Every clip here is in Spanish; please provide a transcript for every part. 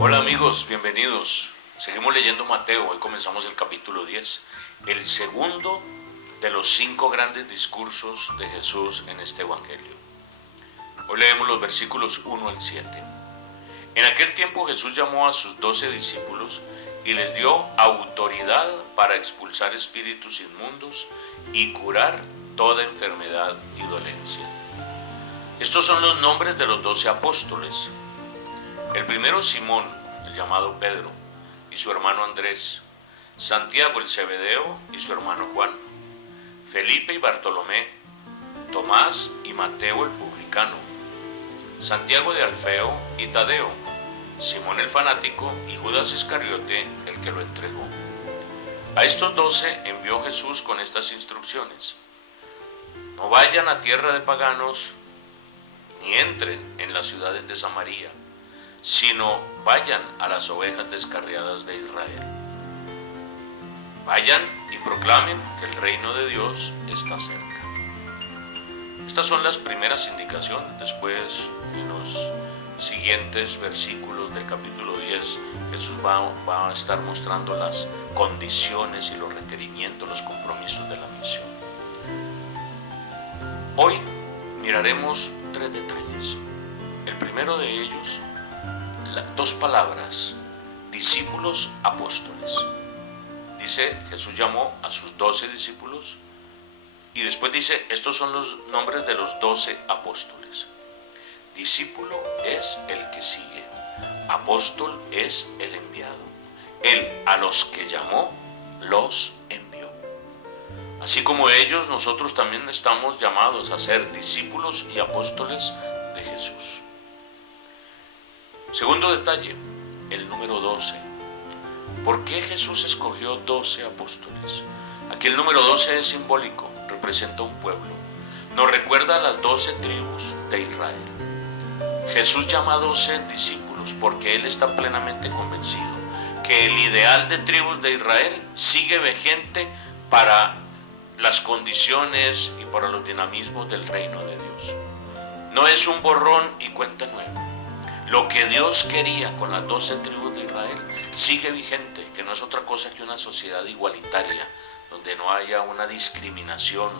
Hola amigos, bienvenidos. Seguimos leyendo Mateo, hoy comenzamos el capítulo 10, el segundo de los 5 grandes discursos de Jesús en este evangelio. Hoy leemos los versículos 1 al 7. En aquel tiempo Jesús llamó a sus 12 discípulos y les dio autoridad para expulsar espíritus inmundos y curar toda enfermedad y dolencia. Estos son los nombres de los 12 apóstoles. El primero, Simón, el llamado Pedro, y su hermano Andrés, Santiago el Zebedeo y su hermano Juan, Felipe y Bartolomé, Tomás y Mateo el publicano, Santiago de Alfeo y Tadeo, Simón el fanático y Judas Iscariote el que lo entregó. A estos 12 envió Jesús con estas instrucciones: no vayan a tierra de paganos, ni entren en las ciudades de Samaria, sino vayan a las ovejas descarriadas de Israel. Vayan y proclamen que el reino de Dios está cerca. Estas son las primeras indicaciones. Después, en los siguientes versículos del capítulo 10, Jesús va a estar mostrando las condiciones y los requerimientos, los compromisos de la misión. Hoy miraremos 3 detalles. El primero de ellos, 2 palabras: discípulos, apóstoles. Dice, Jesús llamó a sus 12 discípulos y después dice, estos son los nombres de los 12 apóstoles. Discípulo es el que sigue, apóstol es el enviado. Él a los que llamó, los envió. Así como ellos, nosotros también estamos llamados a ser discípulos y apóstoles de Jesús. Segundo detalle, el número 12. ¿Por qué Jesús escogió 12 apóstoles? Aquí el número 12 es simbólico, representa un pueblo. Nos recuerda a las 12 tribus de Israel. Jesús llama a 12 discípulos porque Él está plenamente convencido que el ideal de tribus de Israel sigue vigente para las condiciones y para los dinamismos del reino de Dios. No es un borrón y cuenta nueva. Lo que Dios quería con las 12 tribus de Israel sigue vigente, que no es otra cosa que una sociedad igualitaria, donde no haya una discriminación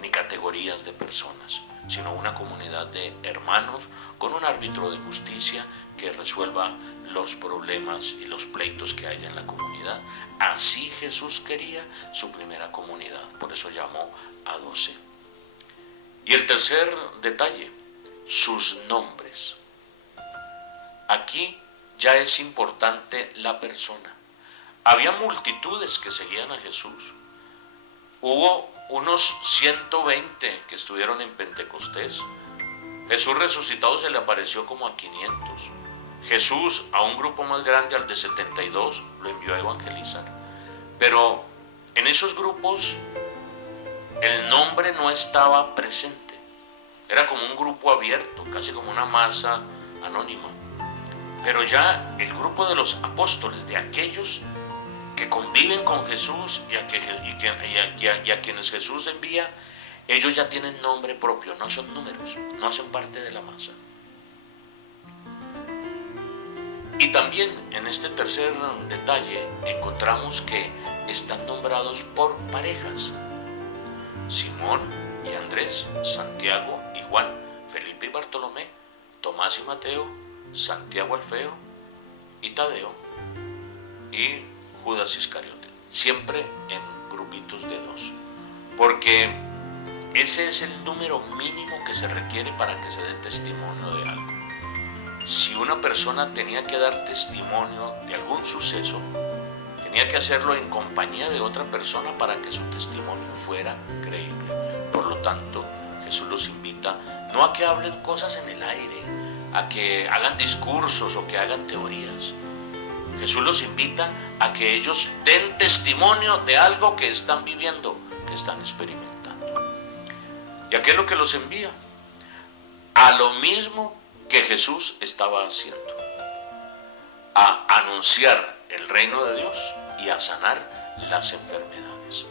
ni categorías de personas, sino una comunidad de hermanos con un árbitro de justicia que resuelva los problemas y los pleitos que haya en la comunidad. Así Jesús quería su primera comunidad, por eso llamó a 12. Y el tercer detalle, sus nombres. Aquí ya es importante la persona. Había multitudes que seguían a Jesús. Hubo unos 120 que estuvieron en Pentecostés. Jesús resucitado se le apareció como a 500. Jesús a un grupo más grande, al de 72, lo envió a evangelizar. Pero en esos grupos el nombre no estaba presente. Era como un grupo abierto, casi como una masa anónima. Pero ya el grupo de los apóstoles, de aquellos que conviven con Jesús y a quienes Jesús envía, ellos ya tienen nombre propio, no son números, no hacen parte de la masa. Y también en este tercer detalle encontramos que están nombrados por parejas: Simón y Andrés, Santiago y Juan, Felipe y Bartolomé, Tomás y Mateo, Santiago Alfeo y Tadeo y Judas Iscariote, siempre en grupitos de 2, porque ese es el número mínimo que se requiere para que se dé testimonio de algo. Si una persona tenía que dar testimonio de algún suceso, tenía que hacerlo en compañía de otra persona para que su testimonio fuera creíble. Por lo tanto, Jesús los invita no a que hablen cosas en el aire, a que hagan discursos o que hagan teorías. Jesús los invita a que ellos den testimonio de algo que están viviendo, que están experimentando. ¿Y a qué es lo que los envía? A lo mismo que Jesús estaba haciendo: a anunciar el reino de Dios y a sanar las enfermedades.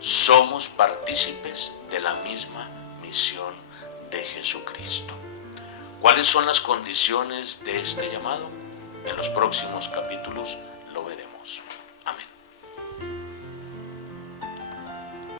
Somos partícipes de la misma misión de Jesucristo. ¿Cuáles son las condiciones de este llamado? En los próximos capítulos lo veremos.